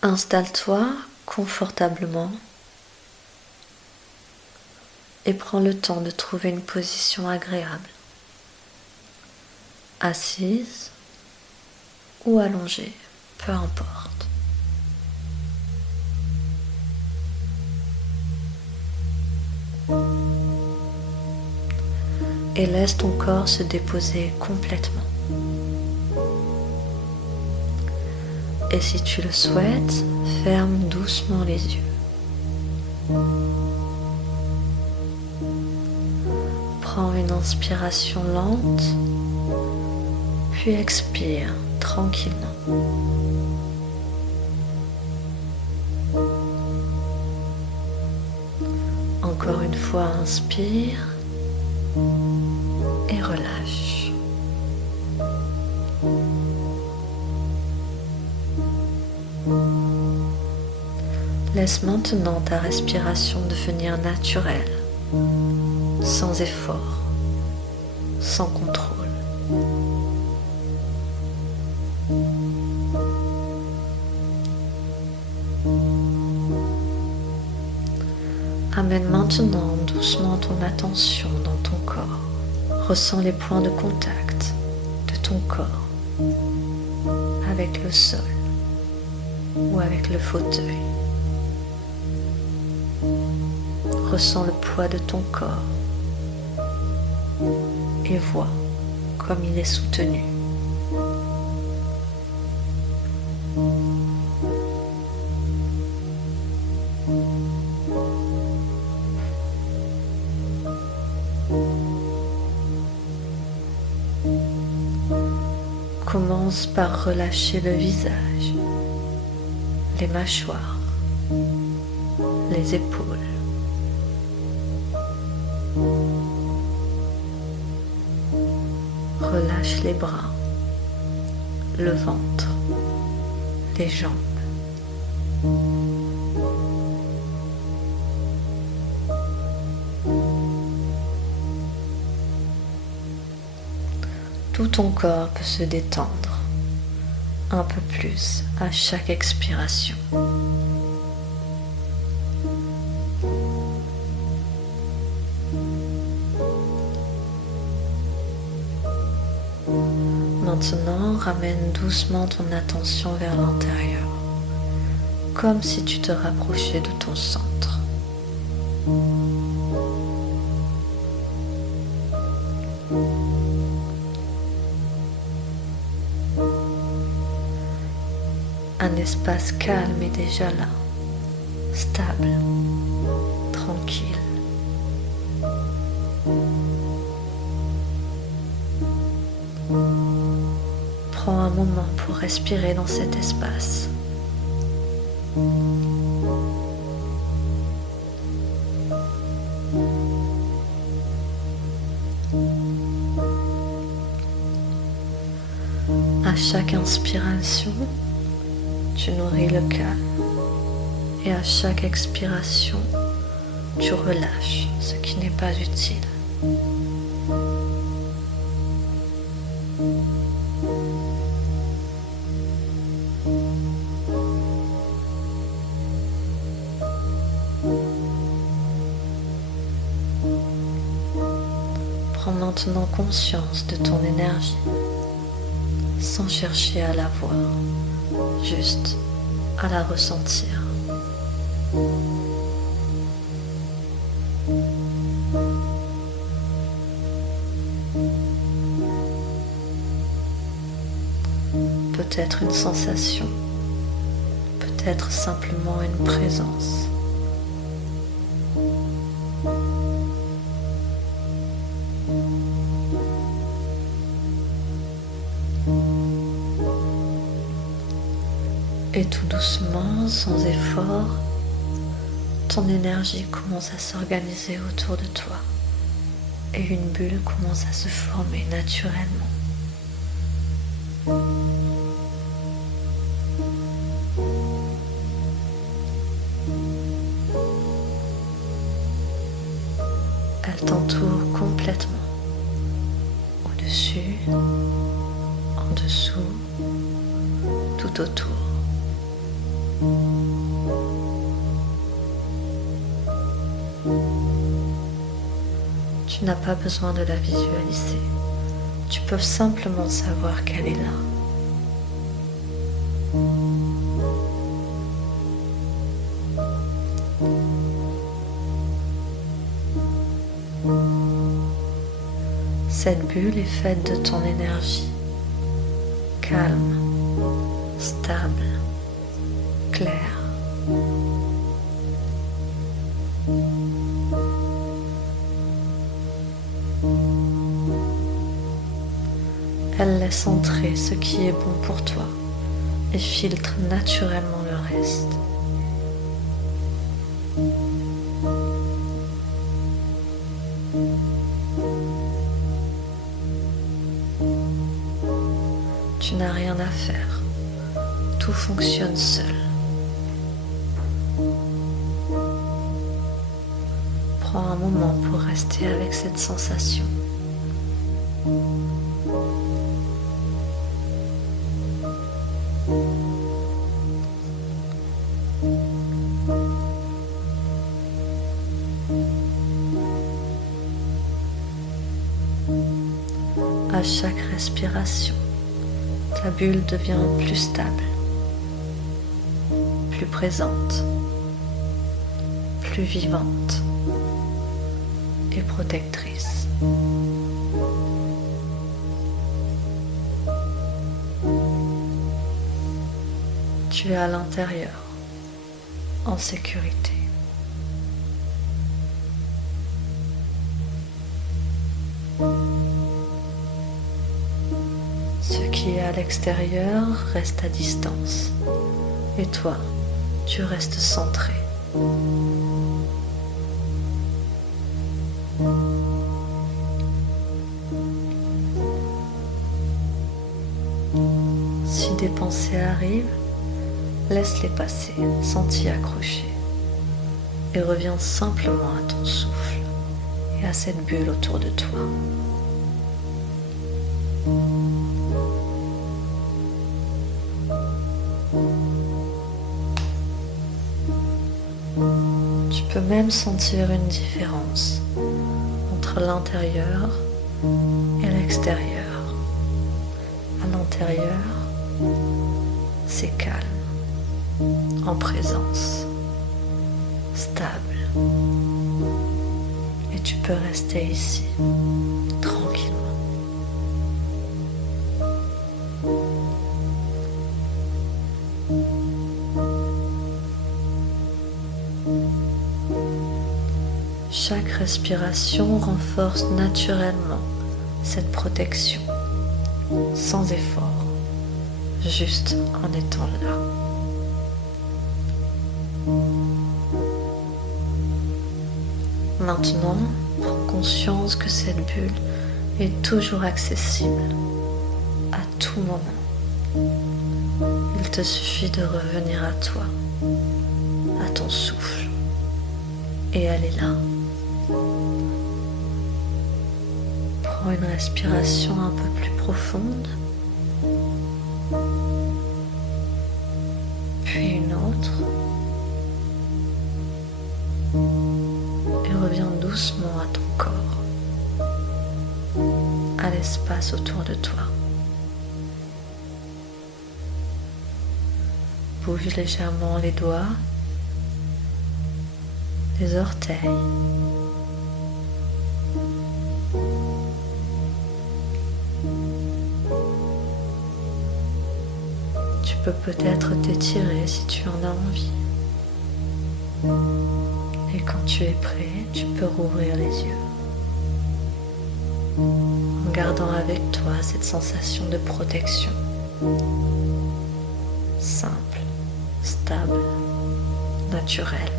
Installe-toi confortablement et prends le temps de trouver une position agréable, assise ou allongée, peu importe. Et laisse ton corps se déposer complètement. Et si tu le souhaites, ferme doucement les yeux. Prends une inspiration lente, puis expire tranquillement. Encore une fois, inspire et relâche. Laisse maintenant ta respiration devenir naturelle, sans effort, sans contrôle. Amène maintenant doucement ton attention dans ton corps. Ressens les points de contact de ton corps avec le sol ou avec le fauteuil. Ressens le poids de ton corps et vois comme il est soutenu. Commence par relâcher le visage, les mâchoires, les épaules. Relâche les bras, le ventre, les jambes. Tout ton corps peut se détendre un peu plus à chaque expiration. Maintenant, ramène doucement ton attention vers l'intérieur, comme si tu te rapprochais de ton centre. Un espace calme est déjà là, stable, tranquille. Prends un moment pour respirer dans cet espace. À chaque inspiration, tu nourris le calme et à chaque expiration, tu relâches ce qui n'est pas utile. Prends maintenant conscience de ton énergie, sans chercher à la voir, juste à la ressentir. Peut-être une sensation, peut-être simplement une présence. Et tout doucement, sans effort, ton énergie commence à s'organiser autour de toi et une bulle commence à se former naturellement. Elle t'entoure complètement, au-dessus, en dessous, tout autour. Tu n'as pas besoin de la visualiser. Tu peux simplement savoir qu'elle est là. Cette bulle est faite de ton énergie, calme, stable, claire. Elle laisse entrer ce qui est bon pour toi et filtre naturellement le reste. Tu n'as rien à faire, tout fonctionne seul. Prends un moment pour rester avec cette sensation. À chaque respiration, ta bulle devient plus stable, plus présente, plus vivante et protectrice. Tu es à l'intérieur, en sécurité. Ce qui est à l'extérieur reste à distance et toi, tu restes centré. Si des pensées arrivent, laisse-les passer sans t'y accrocher et reviens simplement à ton souffle et à cette bulle autour de toi. Tu peux même sentir une différence entre l'intérieur et l'extérieur. À l'intérieur, c'est calme, en présence, stable. Et tu peux rester ici, tranquillement. Chaque respiration renforce naturellement cette protection, sans effort, juste en étant là. Maintenant, prends conscience que cette bulle est toujours accessible, à tout moment. Il te suffit de revenir à toi, à ton souffle, et elle est là. Prends une respiration un peu plus profonde, puis une autre, et reviens doucement à ton corps, à l'espace autour de toi. Bouge légèrement les doigts, les orteils, tu peux peut-être t'étirer si tu en as envie. Et quand tu es prêt, tu peux rouvrir les yeux, en gardant avec toi cette sensation de protection, simple, stable, naturelle.